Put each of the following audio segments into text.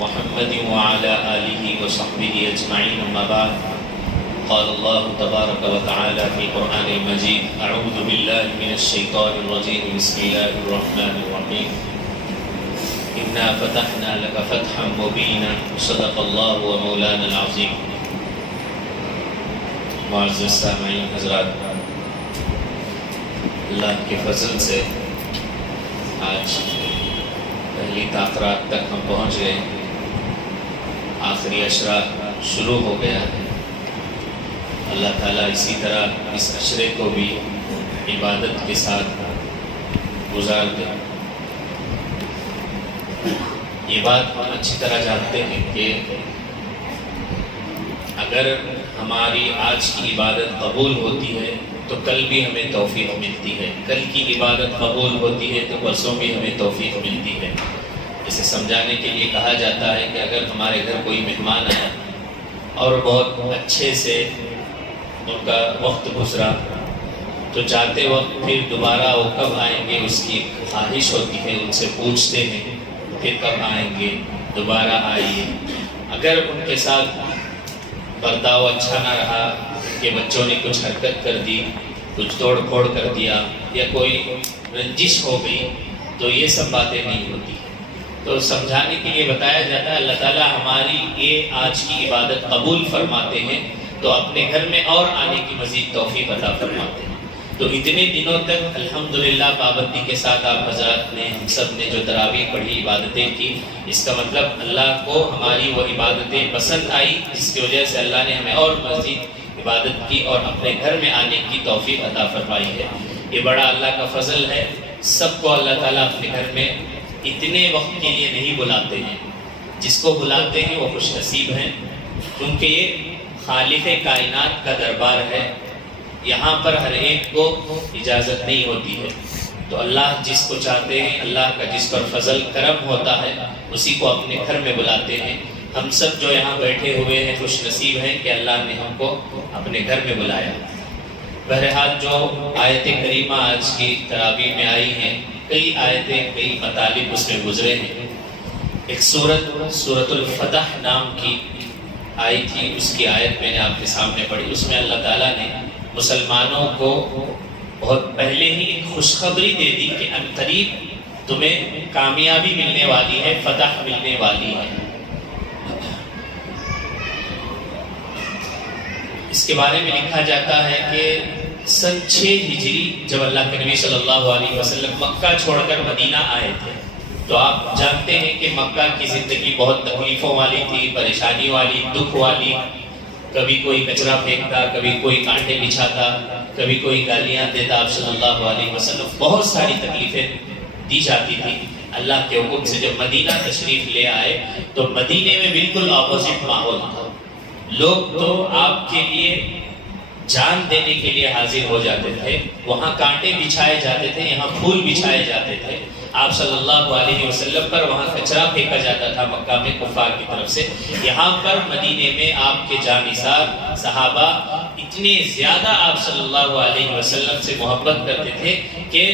محمد وعلى آله وصحبه أجمعين أما بعد قال الله تبارك وتعالى في القرآن المجيد أعوذ بالله من الشيطان الرجيم بسم الله الرحمن الرحيم إنا فتحنا لك فتحا مبينا صدق الله ومولانا العظيم. معزز سامعین حضرات، اللہ کے فضل سے آج پہلی تاخرات تک ہم پہنچ گئے. آخری عشرہ شروع ہو گیا ہے. اللہ تعالیٰ اسی طرح اس عشرے کو بھی عبادت کے ساتھ گزار دے. یہ بات ہم اچھی طرح جانتے ہیں کہ اگر ہماری آج کی عبادت قبول ہوتی ہے تو کل بھی ہمیں توفیق ملتی ہے، کل کی عبادت قبول ہوتی ہے تو پرسوں بھی ہمیں توفیق ملتی ہے. اسے سمجھانے کے لیے کہا جاتا ہے کہ اگر ہمارے گھر کوئی مہمان آیا اور بہت اچھے سے ان کا وقت گزرا تو جاتے وقت پھر دوبارہ وہ کب آئیں گے اس کی خواہش ہوتی ہے، ان سے پوچھتے ہیں پھر کب آئیں گے، دوبارہ آئیے. اگر ان کے ساتھ برتاؤ اچھا نہ رہا کہ بچوں نے کچھ حرکت کر دی، کچھ توڑ پھوڑ کر دیا یا کوئی رنجش ہو گئی تو یہ سب باتیں نہیں ہوتی. تو سمجھانے کے لیے بتایا جاتا ہے اللہ تعالیٰ ہماری یہ آج کی عبادت قبول فرماتے ہیں تو اپنے گھر میں اور آنے کی مزید توفیق عطا فرماتے ہیں. تو اتنے دنوں تک الحمدللہ پابندی کے ساتھ آپ حضرات نے، ہم سب نے جو تراویح پڑھی، عبادتیں کی، اس کا مطلب اللہ کو ہماری وہ عبادتیں پسند آئی جس کی وجہ سے اللہ نے ہمیں اور مزید عبادت کی اور اپنے گھر میں آنے کی توفیق عطا فرمائی ہے. یہ بڑا اللہ کا فضل ہے. سب کو اللہ تعالیٰ اپنے گھر میں اتنے وقت کے لیے نہیں بلاتے ہیں. جس کو بلاتے ہیں وہ خوش نصیب ہیں، کیونکہ یہ خالق کائنات کا دربار ہے. یہاں پر ہر ایک کو اجازت نہیں ہوتی ہے. تو اللہ جس کو چاہتے ہیں، اللہ کا جس پر فضل کرم ہوتا ہے، اسی کو اپنے گھر میں بلاتے ہیں. ہم سب جو یہاں بیٹھے ہوئے ہیں خوش نصیب ہیں کہ اللہ نے ہم کو اپنے گھر میں بلایا. بہرحال جو آیت کریمہ آج کی تراویح میں آئی ہیں، کئی آیتیں، کئی مطالب اس میں گزرے ہیں. ایک سورۃ الفتح نام کی آئی تھی، اس کی آیت میں نے آپ کے سامنے پڑھی. اس میں اللہ تعالیٰ نے مسلمانوں کو بہت پہلے ہی ایک خوشخبری دے دی کہ ان قریب تمہیں کامیابی ملنے والی ہے، فتح ملنے والی ہے. اس کے بارے میں لکھا جاتا ہے کہ سن 6 ہجری جب اللہ کے نبی صلی اللہ علیہ وسلم مکہ چھوڑ کر مدینہ آئے تھے، تو آپ جانتے ہیں کہ مکہ کی زندگی بہت تکلیفوں والی تھی، پریشانی والی، دکھ والی. کبھی کوئی کچرا پھینکتا، کبھی کوئی کانٹے بچھاتا، کبھی کوئی گالیاں دیتا آپ صلی اللہ علیہ وسلم. بہت ساری تکلیفیں دی جاتی تھی. اللہ کے حکم سے جب مدینہ تشریف لے آئے تو مدینے میں بالکل اپوزٹ ماحول تھا. لوگ تو آپ کے لیے جان دینے کے لیے حاضر ہو جاتے تھے. وہاں کانٹے بچھائے جاتے تھے، یہاں پھول بچھائے جاتے تھے. آپ صلی اللہ علیہ وسلم پر وہاں کچرا پھینکا جاتا تھا مکہ میں کفار کی طرف سے. یہاں پر مدینے میں آپ کے جانثار صحابہ اتنے زیادہ آپ صلی اللہ علیہ وسلم سے محبت کرتے تھے کہ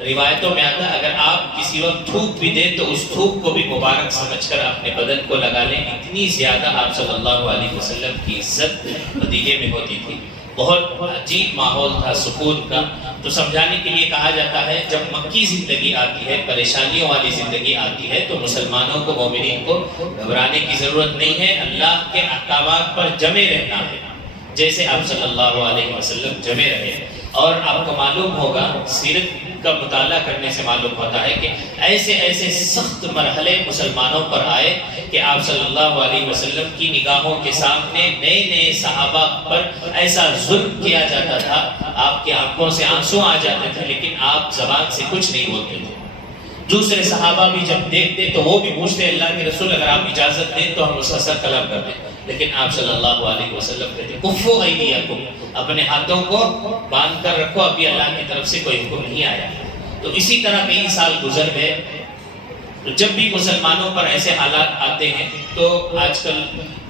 روایتوں میں آتا اگر آپ کسی وقت تھوک بھی دیں تو اس تھوک کو بھی مبارک سمجھ کر اپنے بدن کو لگا لیں. اتنی زیادہ آپ صلی اللہ علیہ وسلم کی عزت مدینے میں ہوتی تھی. بہت عجیب ماحول تھا سکون کا. تو سمجھانے کے لیے کہا جاتا ہے جب مکی زندگی آتی ہے، پریشانیوں والی زندگی آتی ہے، تو مسلمانوں کو، مومنین کو گھبرانے کی ضرورت نہیں ہے. اللہ کے احکامات پر جمے رہنا ہے جیسے آپ صلی اللہ علیہ وسلم جمے رہے. اور آپ کو معلوم ہوگا، سیرت کا مطالعہ کرنے سے معلوم ہوتا ہے کہ ایسے سخت مرحلے مسلمانوں پر آئے کہ آپ صلی اللہ علیہ وسلم کی نگاہوں کے سامنے نئے صحابہ پر ایسا ظلم کیا جاتا تھا. آپ کے آنکھوں سے آنسو آ جاتے تھے لیکن آپ زبان سے کچھ نہیں بولتے تھے. دوسرے صحابہ بھی جب دیکھتے تو وہ بھی پوچھتے اللہ کے رسول اگر آپ اجازت دیں تو ہم اس کا سر قلم کر دیں. لیکن آپ صلی اللہ علیہ وسلم کہتے کفو ایدیکم، اپنے ہاتھوں کو باندھ کر رکھو، ابھی اللہ کی طرف سے کوئی حکم نہیں آیا. تو اسی طرح کئی سال گزر گئے. تو جب بھی مسلمانوں پر ایسے حالات آتے ہیں تو آج کل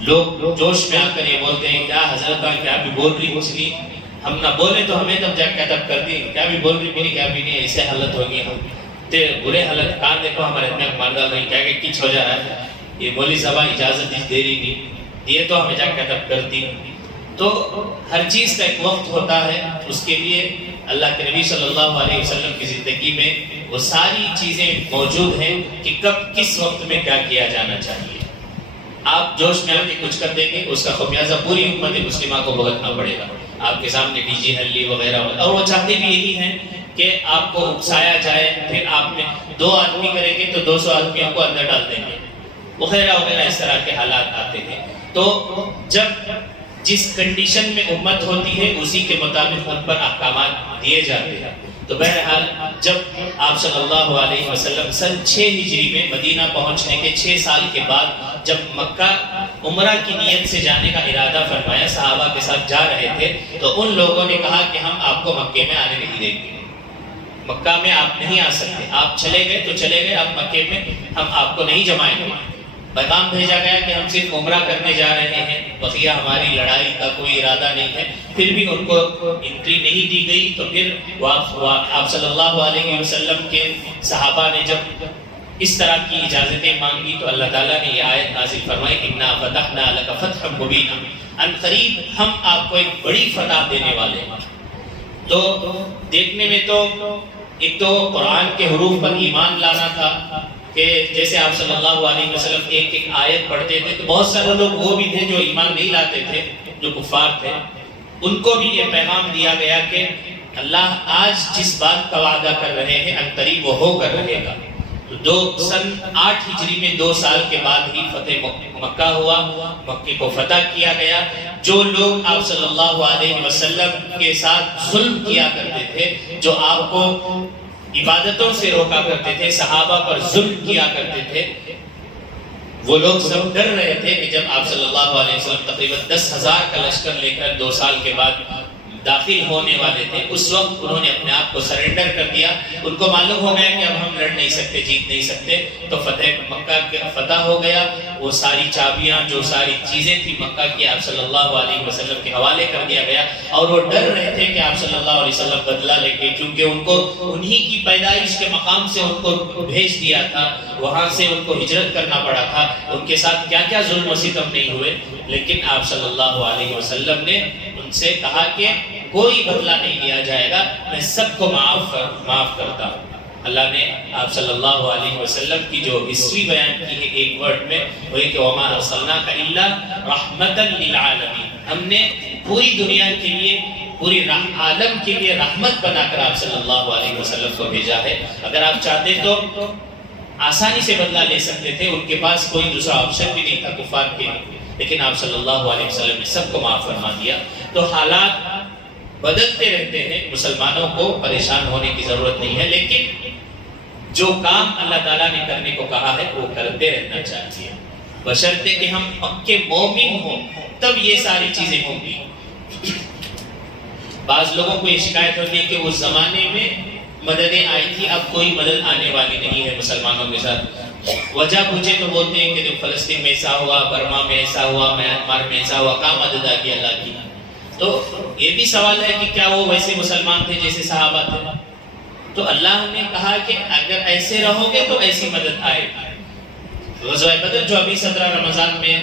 لوگ جوش میں آ کر یہ بولتے ہیں کیا حضرت کیا بھی بول رہی کچھ نہیں، ہم نہ بولے تو ہمیں تب جا کے تب کر دی، کیا بھی بول رہی بھی نہیں، کیا بھی نہیں، ایسے حالت ہوگی. ہم برے حالت کہاں دیکھو ہمارے اتنے مار ڈال رہی، کیا کہ کچھ ہو جا رہا ہے. یہ مولوی صاحبہ اجازت دے رہی تھی، یہ تو ہمیں جا کے ادب کرتی. تو ہر چیز کا ایک وقت ہوتا ہے. اس کے لیے اللہ کے نبی صلی اللہ علیہ وسلم کی زندگی میں وہ ساری چیزیں موجود ہیں کہ کب کس وقت میں کیا کیا جانا چاہیے. آپ جوش میں آ کے کچھ کر دیں گے، اس کا خمیازہ پوری امت مسلمہ کو بھگتنا پڑے گا. آپ کے سامنے ڈی جے ہلی وغیرہ، اور وہ چاہتے بھی یہی ہیں کہ آپ کو اکسایا جائے. پھر آپ نے 2 آدمی کریں گے تو 200 آدمی آپ کو اندر ڈال دیں گے وغیرہ وغیرہ، اس طرح کے حالات آتے ہیں. تو جب جس کنڈیشن میں امت ہوتی ہے اسی کے مطابق ان پر احکامات دیے جاتے ہیں. تو بہرحال جب آپ صلی اللہ علیہ وسلم سن 6 ہجری میں مدینہ پہنچنے کے 6 سال کے بعد جب مکہ عمرہ کی نیت سے جانے کا ارادہ فرمایا، صحابہ کے ساتھ جا رہے تھے، تو ان لوگوں نے کہا کہ ہم آپ کو مکے میں آنے نہیں دیں گے، مکہ میں آپ نہیں آ سکتے، آپ چلے گئے تو چلے گئے، اب مکے میں ہم آپ کو نہیں جمائیں گے. پیغام بھیجا گیا کہ ہم صرف عمرہ کرنے جا رہے ہیں، بقیہ ہماری لڑائی کا کوئی ارادہ نہیں ہے. پھر بھی ان کو انٹری نہیں دی گئی. تو پھر آپ صلی اللہ علیہ وسلم کے صحابہ نے جب اس طرح کی اجازتیں مانگی تو اللہ تعالیٰ نے یہ آیت نازل فرمائی، اِنَّا فَتَحْنَا لَكَ فَتْحًا مُبِينًا، ان قریب ہم آپ کو ایک بڑی فتح دینے والے ہیں. تو دیکھنے میں تو ایک تو قرآن کے حروف پر ایمان لانا تھا کہ جیسے آپ صلی اللہ علیہ وسلم ایک ایک آیت پڑھتے تھے، تو بہت سارے لوگ وہ بھی تھے جو ایمان نہیں لاتے تھے، جو کفار تھے. ان کو بھی یہ پیغام دیا گیا کہ اللہ آج جس بات کا وعدہ کر رہے ہیں ان قریب وہ ہو کر رہے گا. سن 8 ہجری میں 2 سال کے بعد ہی فتح مکہ ہوا، مکے کو فتح کیا گیا. جو لوگ آپ صلی اللہ علیہ وسلم کے ساتھ ظلم کیا کرتے تھے، جو آپ کو عبادتوں سے روکا کرتے تھے، صحابہ پر ظلم کیا کرتے تھے، وہ لوگ سب ڈر رہے تھے کہ جب آپ صلی اللہ علیہ وسلم تقریباً 10,000 کا لشکر لے کر 2 سال کے بعد داخل ہونے والے تھے، اس وقت انہوں نے اپنے آپ کو سرنڈر کر دیا. ان کو معلوم ہو گیا کہ اب ہم لڑ نہیں سکتے، جیت نہیں سکتے. تو مکہ کا فتح ہو گیا. وہ ساری چابیاں، جو ساری چیزیں تھی مکہ کی، آپ صلی اللہ علیہ وسلم کے حوالے کر دیا گیا. اور وہ ڈر رہے تھے کہ آپ صلی اللہ علیہ وسلم بدلہ لے کے، کیونکہ ان کو انہی کی پیدائش کے مقام سے ان کو بھیج دیا تھا، وہاں سے ان کو ہجرت کرنا پڑا تھا. ان کے ساتھ کیا کیا ظلم و ستم نہیں ہوئے. لیکن آپ صلی اللہ علیہ وسلم نے ان سے کہا کہ کوئی بدلہ نہیں لیا جائے گا، میں سب کو معاف کرتا ہوں. اللہ نے آپ صلی اللہ علیہ وسلم کی جو ہسٹری بیان کی ہے ایک ورڈ میں، وہ ہے کہ وَمَا أَرْسَلْنَاكَ إِلَّا رَحْمَةً لِلْعَالَمِينَ، ہم نے پوری دنیا کے لیے، پوری عالم کے لیے رحمت بنا کر آپ صلی اللہ علیہ وسلم کو بھیجا ہے. اگر آپ چاہتے تو آسانی سے بدلہ لے سکتے تھے، ان کے پاس کوئی دوسرا آپشن بھی نہیں تھا کفار کے لیے، لیکن آپ صلی اللہ علیہ وسلم نے سب کو معاف فرما دیا. تو حالات بدلتے رہتے ہیں، مسلمانوں کو پریشان ہونے کی ضرورت نہیں ہے، لیکن جو کام اللہ تعالیٰ نے کرنے کو کہا ہے وہ کرتے رہنا چاہیے، بشرطے کہ ہم پکے مومن ہوں، تب یہ ساری چیزیں ہوں گی. بعض لوگوں کو یہ شکایت ہوتی ہے کہ اس زمانے میں مددیں آئی تھی، اب کوئی مدد آنے والی نہیں ہے مسلمانوں کے ساتھ. وجہ پوچھے تو بولتے ہیں کہ جو فلسطین میں ایسا ہوا، برما میں ایسا ہوا، میانمار میں ایسا ہوا، کہاں مدد آ گئی اللہ کی. تو یہ بھی سوال ہے کہ کیا وہ ویسے مسلمان تھے جیسے صحابہ تھے؟ تو اللہ نے کہا کہ اگر ایسے رہو گے تو ایسی مدد آئے گی. غزوہ بدر جو ابھی 17 رمضان میں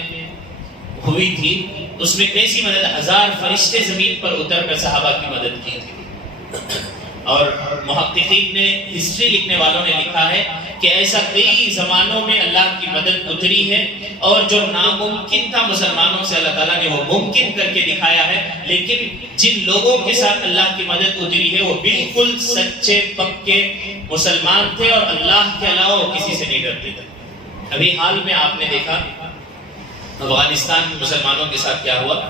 ہوئی تھی، اس میں کیسی مدد، 1000 فرشتے زمین پر اتر کر صحابہ کی مدد کی تھی. اور محققین نے، ہسٹری لکھنے والوں نے لکھا ہے کہ ایسا کئی زمانوں میں اللہ کی مدد اتری ہے، اور جو ناممکن تھا مسلمانوں سے اللہ تعالیٰ نے وہ ممکن کر کے دکھایا ہے. لیکن جن لوگوں کے ساتھ اللہ کی مدد اتری ہے وہ بالکل سچے پکے مسلمان تھے، اور اللہ کے علاوہ وہ کسی سے نہیں ڈرتے تھے. ابھی حال میں آپ نے دیکھا افغانستان میں مسلمانوں کے ساتھ کیا ہوا.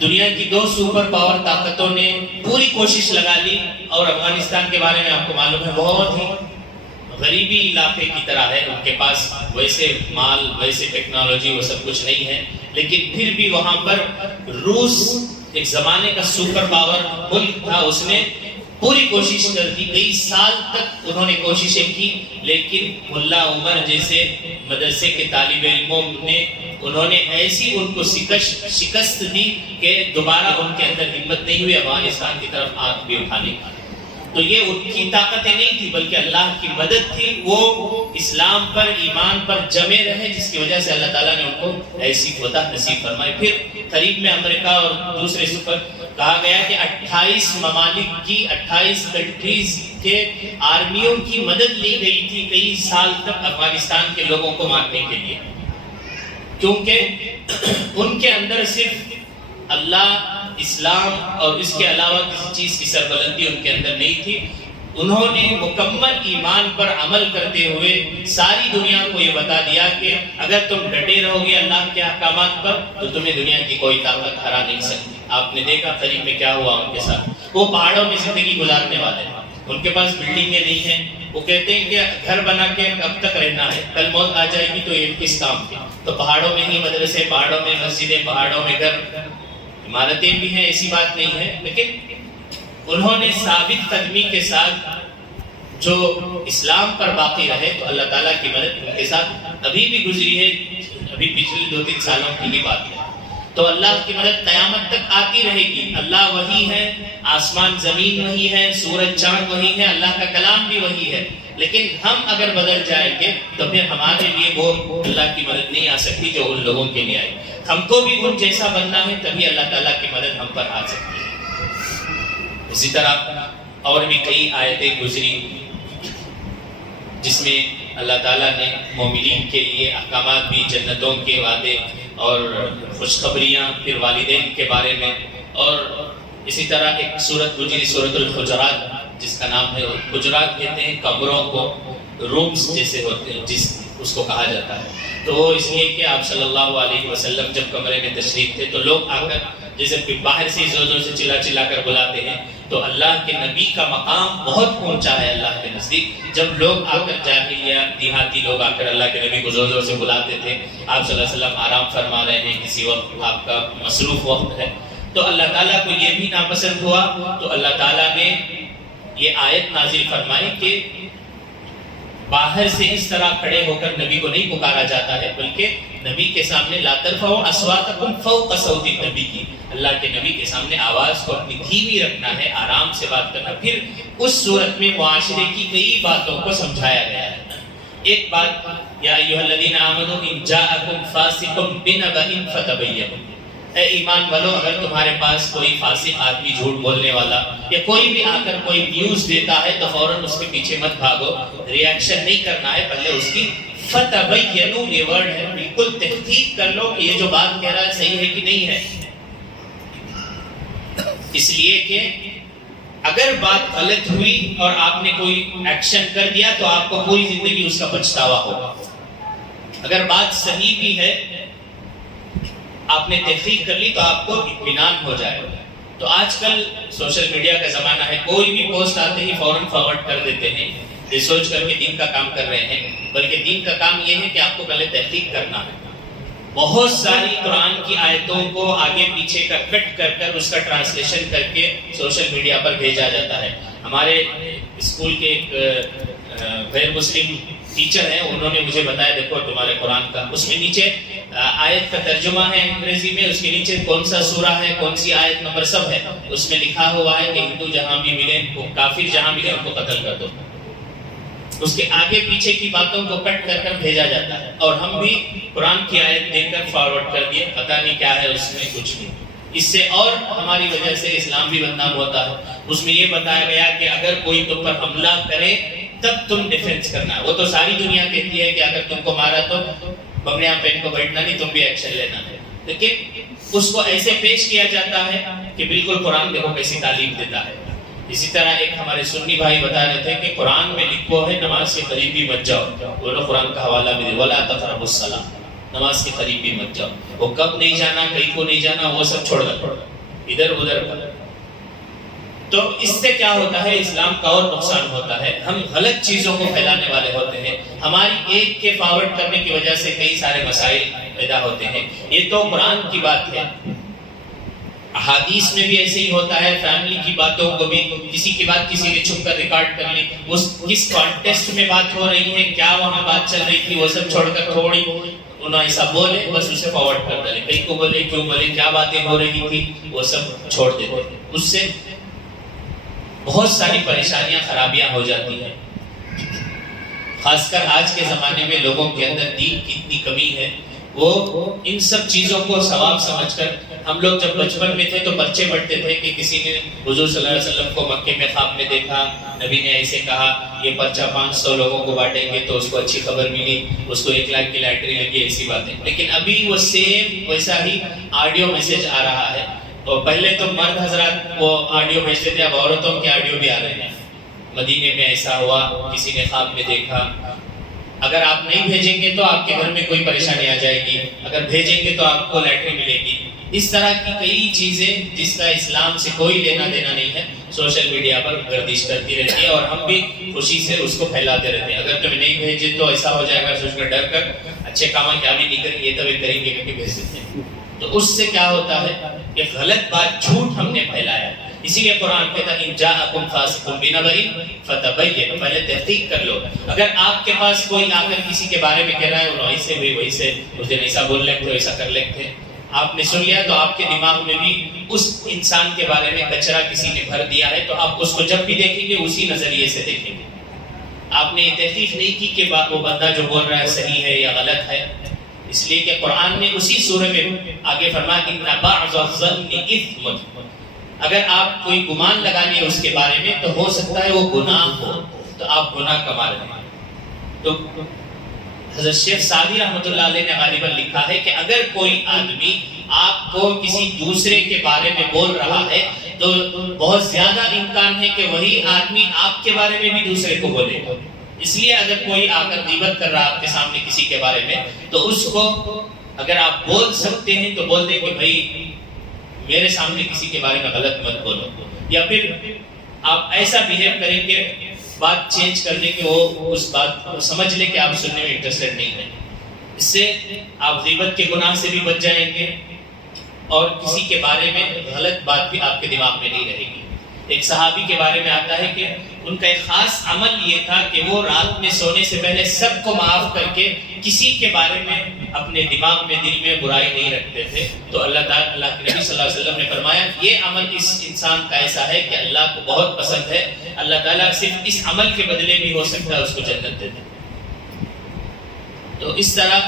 دنیا کی 2 سپر پاور طاقتوں نے پوری کوشش لگا لی، اور افغانستان کے بارے میں آپ کو معلوم ہے بہت ہی غریبی علاقے کی طرح ہے. ان کے پاس ویسے مال، ویسے ٹیکنالوجی، وہ سب کچھ نہیں ہے. لیکن پھر بھی وہاں پر روس ایک زمانے کا سپر پاور ملک تھا، اس نے پوری کوشش کر دی، کئی سال تک انہوں نے کوششیں کی. لیکن ملا عمر جیسے مدرسے کے طالب علموں نے، انہوں نے ایسی ان کو شکست دی کہ دوبارہ ان کے اندر ہمت نہیں ہوئی افغانستان کی طرف آنکھ بھی اٹھانے کی. تو یہ ان کی طاقتیں نہیں تھی بلکہ اللہ کی مدد تھی. وہ اسلام پر ایمان پر جمے رہے جس کی وجہ سے اللہ تعالیٰ نے ان کو ایسی فتح نصیب فرمائی. پھر قریب میں امریکہ اور دوسرے سفر کہا گیا کہ 28 ممالک کی 28 کنٹریز کے آرمیوں کی مدد لی گئی تھی کئی سال تک افغانستان کے لوگوں کو مارنے کے لیے، کیونکہ ان کے اندر صرف اللہ، اسلام اور اس کے علاوہ کسی چیز کی سربلندی ان کے اندر نہیں تھی. انہوں نے مکمل ایمان پر عمل کرتے ہوئے ساری دنیا کو یہ بتا دیا کہ اگر تم ڈٹے رہو گے اللہ کے احکامات پر تو تمہیں دنیا کی کوئی طاقت ہرا نہیں سکتی. آپ نے دیکھا قریب میں کیا ہوا ان کے ساتھ. وہ پہاڑوں میں زندگی گزارنے والے ہیں، ان کے پاس بلڈنگیں نہیں ہیں. وہ کہتے ہیں کہ گھر بنا کے اب تک رہنا ہے، کل موت آ جائے گی تو یہ کس کام کی. تو پہاڑوں میں ہی مدرسے، پہاڑوں میں مسجدیں، پہاڑوں میں گھر، عمارتیں بھی ہیں، ایسی بات نہیں ہے. لیکن انہوں نے ثابت قدمی کے ساتھ جو اسلام پر باقی رہے تو اللہ تعالیٰ کی مدد ان کے ساتھ ابھی بھی گزری ہے. ابھی پچھلے 2-3 سالوں کی ہی بات ہے. تو اللہ کی مدد قیامت تک آتی رہے گی. اللہ وہی ہے، آسمان زمین وہی ہے، سورج چاند وہی ہے، اللہ کا کلام بھی وہی ہے. لیکن ہم اگر بدل جائیں گے تو پھر ہمارے لیے وہ اللہ کی مدد نہیں آ سکتی جو ان لوگوں کے لیے آئی. ہم کو بھی ان جیسا بننا ہے تبھی اللہ تعالیٰ کی مدد ہم پر آ سکتی ہے. اسی طرح اور بھی کئی آیتیں گزری جس میں اللہ تعالیٰ نے مومنین کے لیے احکامات بھی، جنتوں کے وعدے اور خوشخبریاں، پھر والدین کے بارے میں. اور اسی طرح ایک سورت گزری سورت الحجرات جس کا نام ہے. حجرات کہتے ہیں قبروں کو، رومز جیسے ہوتے ہیں جس اس کو کہا جاتا ہے. تو وہ اس لیے کہ آپ صلی اللہ علیہ وسلم جب کمرے میں تشریف تھے تو لوگ آ کر جیسے باہر سے زور زور سے چلا چلا کر بلاتے ہیں. تو اللہ کے نبی کا مقام بہت اونچا ہے اللہ کے نزدیک. جب لوگ آ کر جاہلیہ دیہاتی لوگ آ کر اللہ کے نبی کو زور زور سے بلاتے تھے، آپ صلی اللہ علیہ وسلم آرام فرما رہے ہیں، کسی وقت آپ کا مصروف وقت ہے، تو اللہ تعالیٰ کو یہ بھی ناپسند ہوا. تو اللہ تعالیٰ نے یہ آیت نازل فرمائی کہ باہر سے اس طرح کھڑے ہو کر نبی کو نہیں پکارا جاتا ہے، بلکہ نبی کے سامنے لا ترفعوا اصواتکم فوق صوت النبی کی، اللہ کے نبی کے سامنے آواز کو اپنی دھیمی رکھنا ہے، آرام سے بات کرنا. پھر اس صورت میں معاشرے کی کئی باتوں کو سمجھایا گیا ہے. ایک بات، یا ایھا الذین آمنوا ان جاءکم فاسق بنبأ فتبینوا، اے ایمان والو اگر تمہارے پاس کوئی فاسق آدمی، جھوٹ بولنے والا، یا کوئی بھی آ کر کوئی نیوز دیتا ہے تو فوراً اس کے پیچھے مت بھاگو، ریاکشن نہیں کرنا ہے، پہلے اس کی فتبینوا، یہ ورڈ ہے، بالکل تحقیق کر لو کہ یہ جو بات کہہ رہا ہے صحیح ہے کہ نہیں ہے. اس لیے کہ اگر بات غلط ہوئی اور آپ نے کوئی ایکشن کر دیا تو آپ کو پوری زندگی اس کا پچھتاوا ہوگا. اگر بات صحیح بھی ہے، آپ نے تحقیق کر لی تو آپ کو اطمینان ہو جائے گا. تو آج کل سوشل میڈیا کا زمانہ ہے، کوئی بھی پوسٹ آتے ہی فوراً فارورڈ کر دیتے ہیں، یہ سوچ کر کے دین کا کام کر رہے ہیں، بلکہ دین کا کام یہ ہے کہ آپ کو پہلے تحقیق کرنا ہے. بہت ساری قرآن کی آیتوں کو آگے پیچھے کا کٹ کر کر اس کا ٹرانسلیشن کر کے سوشل میڈیا پر بھیجا جاتا ہے. ہمارے اسکول کے ایک غیر مسلم ٹیچر ہیں، انہوں نے مجھے بتایا دیکھو تمہارے قرآن کا، اس میں نیچے آیت کا ترجمہ ہے انگریزی میں، اس کے نیچے کون سا سورہ ہے، کون سی آیت نمبر سب ہے، اس میں لکھا ہوا ہے کہ ہندو جہاں بھی ملے، کافر جہاں ملے ان کو قتل کر دو. اس کے آگے پیچھے کی باتوں کو کٹ کر کر بھیجا جاتا ہے. اور ہم بھی قرآن کی آیت دیکھ کر فارورڈ کر دیے، پتہ نہیں کیا ہے اس میں، کچھ نہیں. اس سے اور ہماری وجہ سے اسلام بھی بدنام ہوتا ہے. اس میں یہ بتایا گیا کہ اگر کوئی تم پر حملہ کرے تب تم ڈیفنس کرنا ہے. وہ تو ساری دنیا کہتی ہے کہ اگر تم کو مارا تو بگڑیاں پہن کو بیٹھنا نہیں، تم بھی ایکشن لینا ہے. لیکن اس کو ایسے پیش کیا جاتا ہے کہ بالکل قرآن دیکھو کیسی تعلیم دیتا ہے. اسی طرح ایک ہمارے سنی بھائی بتا رہے تھے کہ قرآن میں لکھو ہے نماز کے قریب بھی مت جاؤ. وہ لوگ قرآن کا حوالہ بھی دے، وَلَا تَقْرَبُوا الصَّلَاةَ، نماز کے قریب بھی مت جاؤ. وہ کب نہیں جانا، کہیں کو نہیں جانا، وہ سب چھوڑ دو، ادھر ادھر. تو اس سے کیا ہوتا ہے، اسلام کا اور نقصان ہوتا ہے. ہم غلط چیزوں کو پھیلانے والے ہوتے ہیں. ہماری ایک کے فارورڈ کرنے کی وجہ سے کئی سارے مسائل پیدا ہوتے ہیں. یہ تو قرآن کی بات ہے. احادیث میں بھی ایسے ہی ہوتا ہے. فیملی کی باتوں کو بھی کسی کی بات کسی نے چھپ کر ریکارڈ کر لی، اس کس کانٹیکسٹ میں بات ہو رہی ہے، کیا وہاں بات چل رہی تھی، وہ سب چھوڑ کر تھوڑی انہوں ایسا بولے بس اسے فارورڈ کر ڈالے. کئی کو بولے کیوں بولے، کیا باتیں ہو رہی تھی، وہ سب چھوڑ دیتے. اس سے بہت ساری پریشانیاں خرابیاں ہو جاتی ہیں. خاص کر آج کے زمانے میں لوگوں کے اندر دین کی اتنی کمی ہے. وہ ان سب چیزوں کو ثواب سمجھ کر, ہم لوگ جب بچپن میں تھے تو پرچے پڑھتے تھے کہ کسی نے حضور صلی اللہ علیہ وسلم کو مکے میں خواب میں دیکھا, نبی نے ایسے کہا, یہ پرچہ 500 لوگوں کو بانٹیں گے تو اس کو اچھی خبر ملی, اس کو 1 لاکھ کی لاٹری لگی, ایسی باتیں. لیکن ابھی وہ سیم ویسا ہی آڈیو میسج آ رہا ہے. اور پہلے تو مرد حضرات وہ آڈیو بھیجتے تھے, اب عورتوں کے آڈیو بھی آ رہے ہیں. مدینے میں ایسا ہوا, کسی نے خواب میں دیکھا. اگر آپ نہیں بھیجیں گے تو آپ کے گھر میں کوئی پریشانی آ جائے گی, اگر بھیجیں گے تو آپ کو لیٹری ملے گی. اس طرح کی کئی چیزیں جس کا اسلام سے کوئی لینا دینا نہیں ہے, سوشل میڈیا پر گردش کرتی رہتی ہے, اور ہم بھی خوشی سے اس کو پھیلاتے رہتے ہیں. اگر تمہیں نہیں بھیجے تو ایسا ہو جائے گا, سوچ کر ڈر کر اچھے کام کیا بھی نہیں کریں, یہ تو کریں گے کر کے بھیج دیتے ہیں. تو اس سے کیا ہوتا ہے کہ غلط بات, جھوٹ ہم نے پھیلایا. اسی لیے قرآن کہتا ہے ان جاءکم فاسق بنبأ فتبینوا, پہلے تحقیق کر لو. اگر آپ کے پاس کوئی آ کر کسی کے بارے میں کہہ رہا ہے انہوں ایسے ہوئی ویسے, اس دن ایسا بول لے تھے ویسا کر لے تھے, آپ نے سن لیا, تو آپ کے دماغ میں بھی اس انسان کے بارے میں کچرا کسی نے بھر دیا ہے, تو آپ اس کو جب بھی دیکھیں گے اسی نظریے سے دیکھیں گے. آپ نے یہ تحقیق نہیں کی کہ وہ بندہ جو بول رہا ہے صحیح ہے یا غلط ہے. اس لیے کہ قرآن نے اسی سورہ میں آگے فرمایا ان بعض الظن اثم, اگر آپ کوئی گمان لگا لیں اس کے بارے میں تو ہو سکتا ہے وہ گناہ ہو, تو آپ گناہ کما رہے ہیں. تو حضرت شیخ سعدی رحمۃ اللہ علیہ نے غالباً لکھا ہے کہ اگر کوئی آدمی آپ کو کسی دوسرے کے بارے میں بول رہا ہے تو بہت زیادہ امکان ہے کہ وہی آدمی آپ کے بارے میں بھی دوسرے کو بولے گا. اس لیے اگر کوئی آ کر غیبت کر رہا آپ کے سامنے کسی کے بارے میں, تو اس کو اگر آپ بول سکتے ہیں تو بول دیں کہ بھائی میرے سامنے کسی کے بارے میں غلط مت بولو, یا پھر آپ ایسا بہیو کریں کہ بات چینج کر دیں کہ وہ اس بات کو سمجھ لے کہ آپ سننے میں انٹرسٹڈ نہیں ہیں. اس سے آپ غیبت کے گناہ سے بھی بچ جائیں گے, اور کسی کے بارے میں غلط بات بھی آپ کے دماغ میں نہیں رہے گی. ایک صحابی کے بارے میں آتا ہے کہ ان کا ایک خاص عمل یہ تھا کہ وہ رات میں سونے سے پہلے سب کو معاف کر کے کسی کے بارے میں اپنے دماغ میں, دل میں برائی نہیں رکھتے تھے. تو اللہ کے نبی صلی اللہ علیہ وسلم نے فرمایا یہ عمل اس انسان کا ایسا ہے کہ اللہ کو بہت پسند ہے, اللہ تعالیٰ صرف اس عمل کے بدلے بھی ہو سکتا ہے اس کو جنت دے دیں. تو اس طرح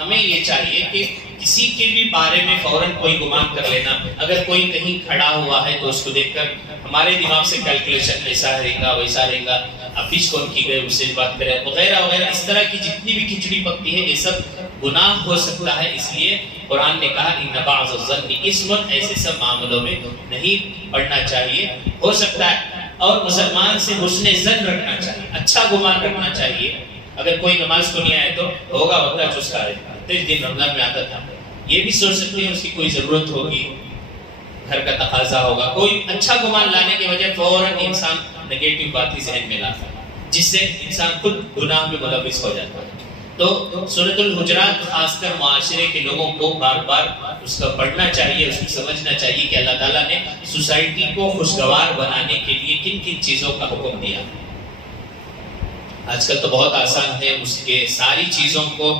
ہمیں یہ چاہیے کہ کسی کے بھی بارے میں فوراً کوئی گمان کر لینا. اگر کوئی کہیں کھڑا ہوا ہے تو اس کو دیکھ کر ہمارے دماغ سے کیلکولیشن ایسا رہے گا ویسا رہے گا, افیش کون کی گئے اس سے بات کرے وغیرہ وغیرہ, اس طرح کی جتنی بھی کھچڑی پکتی ہے یہ سب گناہ ہو سکتا ہے. اس لیے قرآن نے کہا ان بعض الظن اثم, ایسے سب معاملوں میں نہیں پڑھنا چاہیے. ہو سکتا ہے اور مسلمان سے حسن ظن رکھنا چاہیے, اچھا گمان رکھنا چاہیے. اگر کوئی نماز کو نہیں آئے تو ہوگا وقت چسکا ہے, تو اس دن رمضان میں آتا تھا, یہ بھی سوچ سکتے ہیں اس کی کوئی ضرورت ہوگی, گھر کا تقاضا ہوگا. کوئی اچھا گمان لانے کے وجہ فوراً انسان نگیٹو بات ہی ذہن میں لاتا ہے, جس سے انسان خود گناہ میں ملوث ہو جاتا ہے. تو سورۃ الحجرات خاص کر معاشرے کے لوگوں کو بار بار اس کا پڑھنا چاہیے, اس کو سمجھنا چاہیے کہ اللہ تعالیٰ نے سوسائٹی کو خوشگوار بنانے کے لیے کن کن چیزوں کا حکم دیا. آج کل تو بہت آسان ہے, اس کے ساری چیزوں کو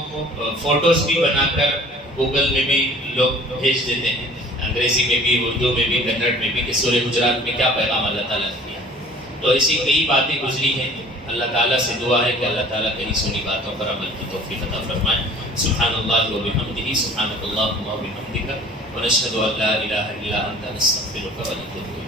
فوٹوز بھی بنا کر گوگل میں بھی لوگ بھیج دیتے ہیں, انگریزی میں بھی, اردو میں بھی, کنڑ میں بھی, کہ سورہ حجرات میں کیا پیغام اللہ تعالیٰ نے دیا. تو ایسی کئی باتیں گزری ہیں. اللہ تعالیٰ سے دعا ہے کہ اللہ تعالیٰ کہیں سنی باتوں پر عمل کی توفیق عطا فرمائے. سبحان اللہ و بحمدہ, سبحانک اللہم و بحمدک, ونشہد ان لا الہ الا انت, نستغفرک و نتوب الیک.